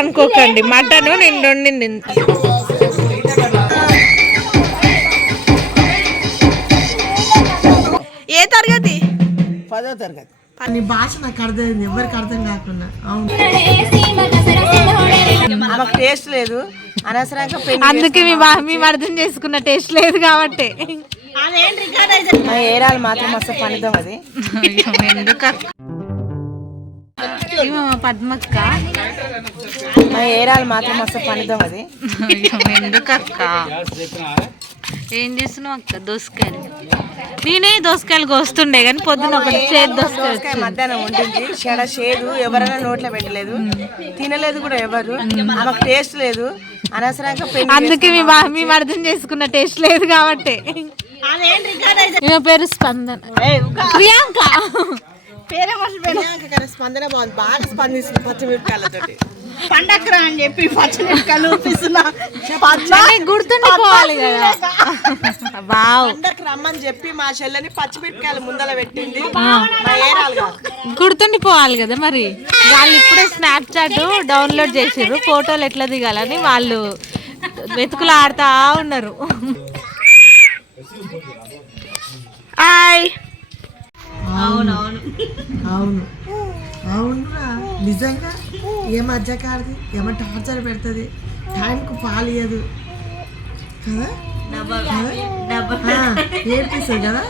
అనుకోకండి. మటన్ నేను వండింది ఏ తరగతి? పదో తరగతి. నీ భాష నాకు అర్థమైంది ఎవరికి అర్థం కాకుండా. అవును. టేస్ట్ లేదు. అనవసరంగా అందుకే మీ బా- మేము అర్థం చేసుకున్న టేస్ట్ లేదు కాబట్టి. మా ఏరాలు మాత్రం మస్తు పనిద్దాం అది. ఎందుకు పద్మక్క. మా ఏరాలు మాత్రం మస్తు పనిద్దాం అది. ఎందుకక్క? ఏం చేస్తున్నావు అక్క? దోసకాయలు. నేనే దోసకాయలు కోస్తుండే కానీ పొద్దున ఒకటి చేతి దోసకాయ దోసకాయ మధ్యాహ్నం వండింది. చెడ చేదు ఎవరైనా నోట్లో పెట్టలేదు. తినలేదు కూడా ఎవరు. మాకు టేస్ట్ లేదు. అనవసరంగా పెళ్ళి అందుకే మీ బా- మేము అర్థం చేసుకున్న టేస్ట్ లేదు కాబట్టి. ఈమె పేరు స్పందన. ప్రియాంక. స్పందన బాగుంది. బాగా స్పందిస్తుంది పచ్చిమిరపకాయలతోటి. పండక్రా అని చెప్పి పచ్చనిక్కలు చూపిస్తున్నా అన్నీ గుర్తుండిపోవాలి కదా. అందరికి రమ్మని చెప్పి మా చెల్లెని పచ్చిమిరపకాయలు ముందల పెట్టింది. మా ఏరాలు కాదు గుర్తుండిపోవాలి కదా మరి. వాళ్ళు ఇప్పుడే స్నాప్చాట్ డౌన్లోడ్ చేసిర్రు. ఫోటోలు ఎట్లా దిగాలని వాళ్ళు వెతుకులు ఆడుతా ఉన్నారు. హాయ్ అవును. అవునురా. నిజంగా? ఏ మధ్య కాడది ఏమో టార్చర్ పెడుతుంది? టైంకు పాలు ఇయ్యదు కదా? కదా? ఏడ్పిస్తుంది కదా?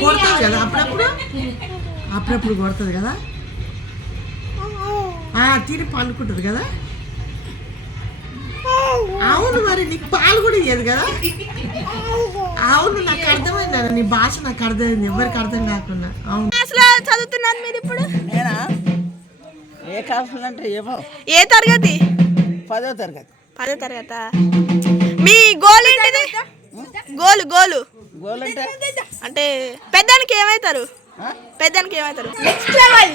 కొడుతుంది కదా అప్పుడప్పుడు? అప్పుడప్పుడు కొడుతుంది కదా? తిని పండుకుంటుంది కదా? అవును మరి నీకు పాలు కూడా ఇయ్యదు కదా? అవును నాకు అర్థమైంది నీ భాష నాకు అర్థమైంది ఎవరికి అర్థం కాకుండా. అవును. క్లాస్లో చదువుతున్నారు మీరు ఇప్పుడు? నేనా? ఏ కాలం అంటే ఏమో. ఏ తరగతి? పదో తరగతి. పదో తరగత? మీ గోల్ ఏంటిది? గోలు గోలు. గోల్ అంటే? అంటే పెద్దానికి ఏమవుతారు? పెద్దానికి ఏమవుతారు? Next level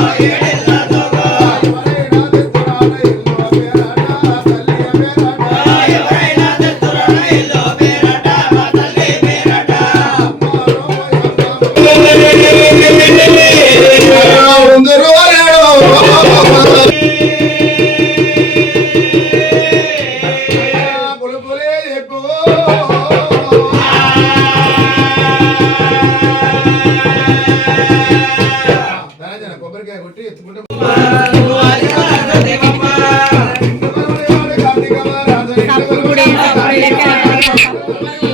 la Thank you.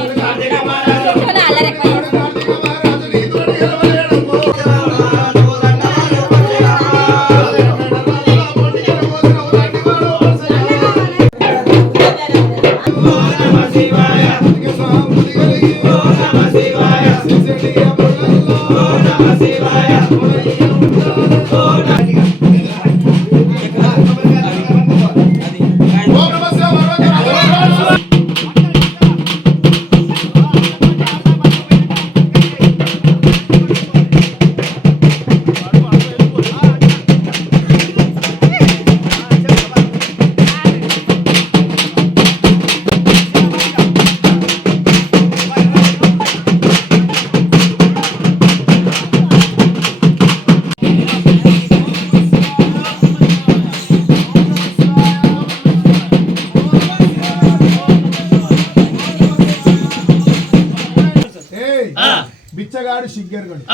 Bichagadu సిగ్గెరగడు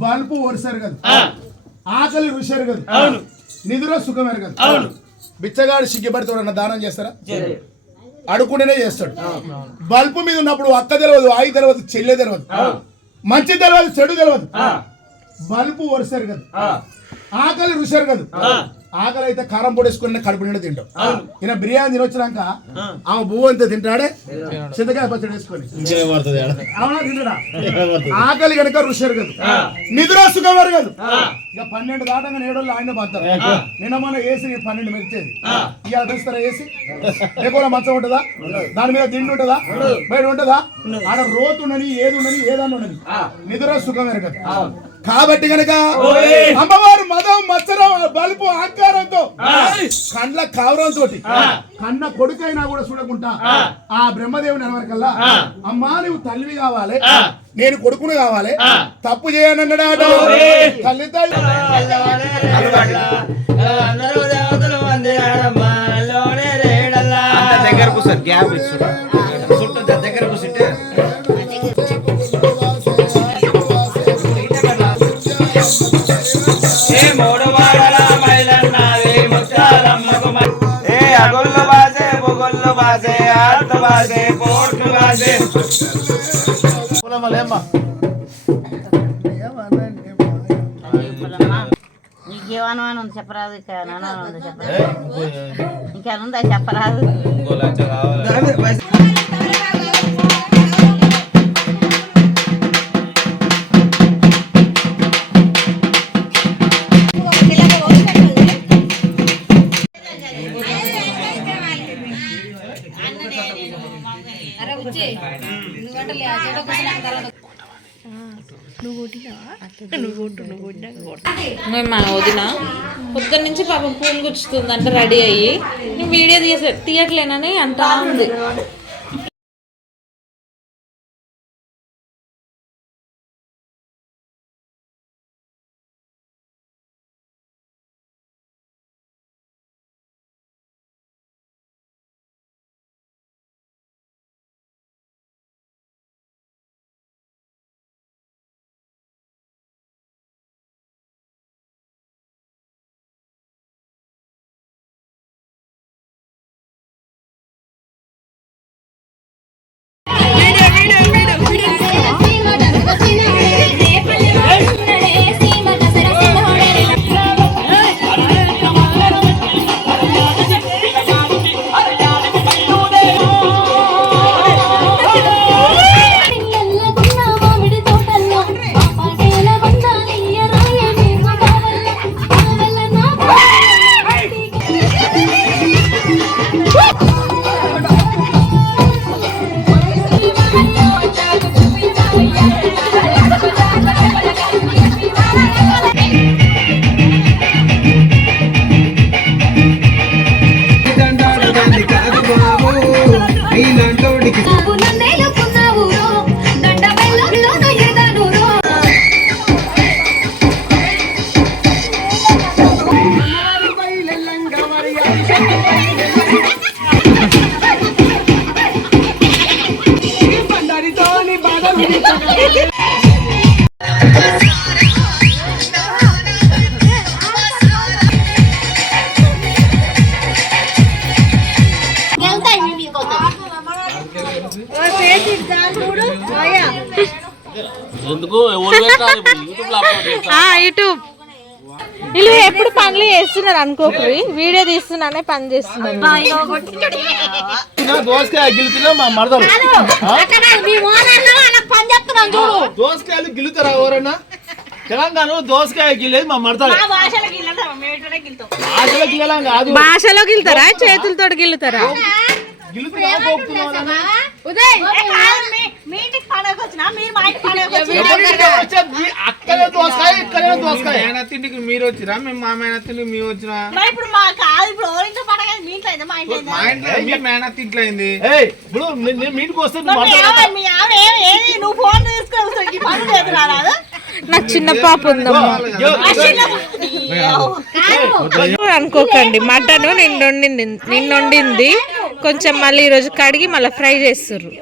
bulb ఒడిసెరగదు ఆకలి రుషెరగదు. నిధుల సుఖం ఎరగదు బిచ్చగాడు సిగ్గుపడితే దానం చేస్తారా? అడుకుంటేనే చేస్తాడు. బల్పు మీద ఉన్నప్పుడు అక్క తెలియదు ఆయి తెలియదు చెల్లె తెలియదు మంచి తెలియదు చెడు తెలియదు బల్పు ఒడిసెరగదు ఆకలి రుచి ఎరగదు ఆకలి అయితే కారం పొడి వేసుకుని కడుపు నిండా తింటాం. ఈయన బిర్యానీ తినొచ్చినాక ఆమె పువ్వు అంతే తింటాడే? చింతకాయ పచ్చడి వేసుకొని. అవునా? తింటాడా? ఆకలి కనుక రుచి ఎరగదు. నిద్ర సుఖం ఎరగదు. ఇక పన్నెండు దాటంగా ఏడోళ్ళు ఆయన పోతారు నిన్న మన ఏసీ పన్నెండు మెరిచేది ఇవాళ పెంచుతారా ఏసీ? లేకపోతే మంచం ఉంటుందా? దాని మీద తిండి ఉంటుందా? బయట ఉంటుందా? ఆడ రోతు ఉండని ఏది ఉండని ఏదన్నా ఉండని నిద్ర సుఖం ఎరగదు. కాబట్టి గనక అమ్మవారు మదం మత్సరం బలుపు అహంకారంతో కండ్ల కావరంతో కన్న కొడుకైనా కూడా చూడకుండా ఆ. బ్రహ్మదేవుని అనవరకల్లా అమ్మా నువ్వు తల్లివి కావాలి నేను కొడుకుని కావాలి తప్పు చేయనన్నాడు? తల్లి తల్లి దగ్గర గ్యాప్ ఇచ్చు బాసే నీకేమనుమానం ఉంది చెప్పరాదు ఇక. ఉంది చెప్పరాదు. మేము మా వదిన పొద్దున్న నుంచి పాపం పూలు గుచ్చుతుంది అంటే రెడీ అయ్యి. నువ్వు వీడియో తీసే తీయట్లేనని అంటా ఉంది. యూట్యూబ్ వీళ్ళు ఎప్పుడు పనులు చేస్తున్నారు అనుకోకరి. వీడియో తీస్తున్నానే పని చేస్తున్నారు. దోసకాయలు ఎవరన్నా? తెలంగాణ దోసకాయ గిలేదు మా గిల్లడం ఆశలు గిలలం కాదు. భాషలో గిల్తారా చేతులతో గిల్లుతారా? ఉదయ్ ఏ కాదు, మీ- మీ ఇంటికి పండగ వచ్చినా మీరు మా ఇంటికి పండగ వచ్చినా మేనత్తింటికి మీరు వచ్చిరా మేము మా మేనత్తింటికి మేము వచ్చినా మరి ఇప్పుడు మా కాదు ఇప్పుడు పండగ మీ ఇంట్లో అయిందా మా ఇంట్లో మా అయిందా? ఇంట్లో మీ అయింది ఏయ్ ఇప్పుడు నే- నేను వస్తే మీ ఆవిడ ఏది నువ్వు ఫోన్ తీసుకొని పనులు చేతురా రాదు నాకు చిన్న పాప ఉందమ్మా అనుకోకండి మటన్ నిన్న వండింది నిన్న వండింది కొంచెం మళ్ళీ ఈరోజు కడిగి మళ్ళీ ఫ్రై చేస్తుర్రు.